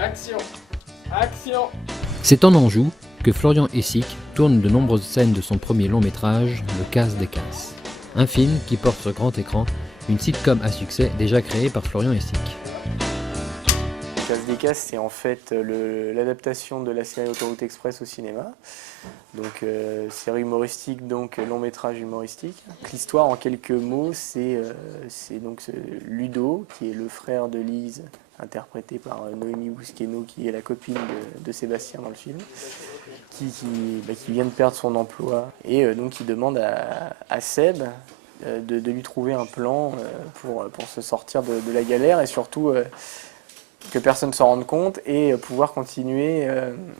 Action! Action! C'est en Anjou que Florian Essic tourne de nombreuses scènes de son premier long métrage, Le Casse des Casses. Un film qui porte sur grand écran une sitcom à succès déjà créée par Florian Essic. Le Casse des Casses, c'est en fait l'adaptation de la série Autoroute Express au cinéma. Donc série humoristique, donc long métrage humoristique. L'histoire en quelques mots, c'est donc Ludo, qui est le frère de Lise, interprété par Noémie Bousqueno, qui est la copine de Sébastien dans le film, qui vient de perdre son emploi et donc qui demande à Seb de lui trouver un plan pour se sortir de la galère et surtout que personne ne s'en rende compte et pouvoir continuer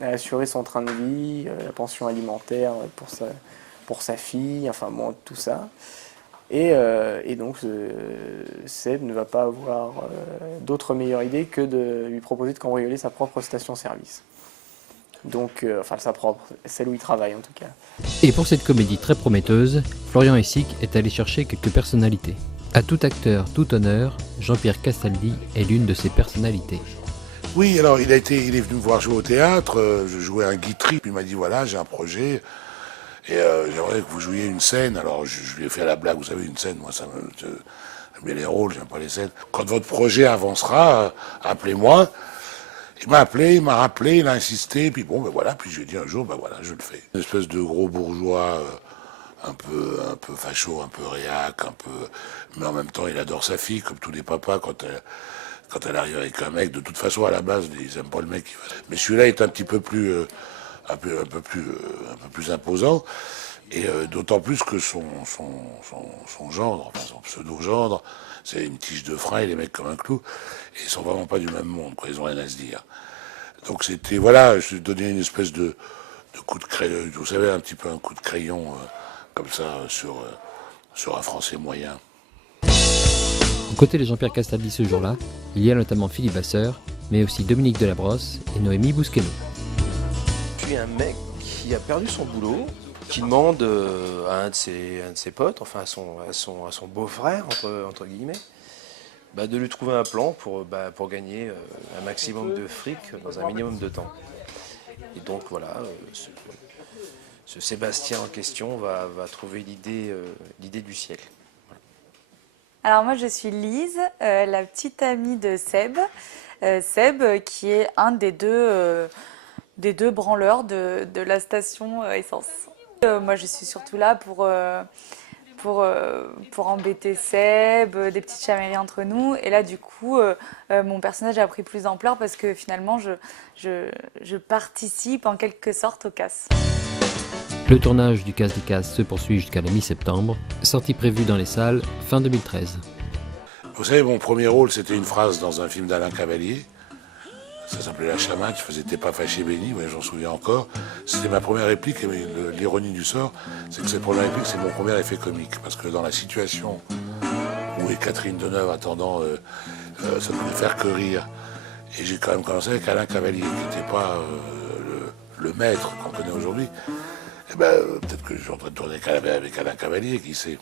à assurer son train de vie, la pension alimentaire pour sa fille, enfin bon, tout ça. Et donc Seb ne va pas avoir d'autre meilleure idée que de lui proposer de cambrioler sa propre station-service. Donc, enfin sa propre, celle où il travaille en tout cas. Et pour cette comédie très prometteuse, Florian Essic est allé chercher quelques personnalités. À tout acteur, tout honneur, Jean-Pierre Castaldi est l'une de ces personnalités. Oui, alors il est venu me voir jouer au théâtre, je jouais un Guitry, puis il m'a dit voilà, j'ai un projet, et j'aimerais que vous jouiez une scène. Alors je lui ai fait la blague, vous savez, une scène, moi j'aime bien les rôles, j'aime pas les scènes. Quand votre projet avancera, appelez-moi. Il m'a appelé, il m'a rappelé, il a insisté, puis bon, ben voilà, puis je lui ai dit un jour, ben voilà, je le fais. Une espèce de gros bourgeois, un peu facho, un peu réac, mais en même temps, il adore sa fille, comme tous les papas, quand elle arrive avec un mec. De toute façon, à la base, ils aiment pas le mec. Mais celui-là est un petit peu plus, un peu plus imposant, et d'autant plus que son gendre, enfin son pseudo-gendre, c'est une tige de frein, il est mecs comme un clou, et ils sont vraiment pas du même monde, quoi, ils ont rien à se dire. Donc c'était, voilà, je lui donnais une espèce de coup de crayon, vous savez, un petit peu un coup de crayon, comme ça, sur un français moyen. Aux côtés de Jean-Pierre Castaldi ce jour-là, il y a notamment Philippe Vasseur, mais aussi Dominique Delabrosse et Noémie Bousqueno. Je suis un mec qui a perdu son boulot, qui demande à un de ses potes, enfin à son beau-frère, entre guillemets, de lui trouver un plan pour gagner un maximum de fric dans un minimum de temps. Et donc voilà, ce Sébastien en question va trouver l'idée du siècle. Alors moi je suis Lise, la petite amie de Seb. Seb qui est un des deux branleurs de la station essence. Moi je suis surtout là pour embêter Seb, des petites chamailleries entre nous. Et là du coup mon personnage a pris plus d'ampleur parce que finalement je participe en quelque sorte au casse. Le tournage du Casse des Casses se poursuit jusqu'à la mi-septembre, sortie prévue dans les salles fin 2013. Vous savez, mon premier rôle, c'était une phrase dans un film d'Alain Cavalier. Ça s'appelait La Chamade, qui faisait « T'es pas fâché, béni », ouais, j'en souviens encore. C'était ma première réplique, et l'ironie du sort, c'est que cette première réplique, c'est mon premier effet comique. Parce que dans la situation où est Catherine Deneuve attendant, ça ne pouvait faire que rire. Et j'ai quand même commencé avec Alain Cavalier, qui n'était pas le maître qu'on connaît aujourd'hui. Eh ben, peut-être que je suis en train de tourner avec Alain Cavalier, qui sait.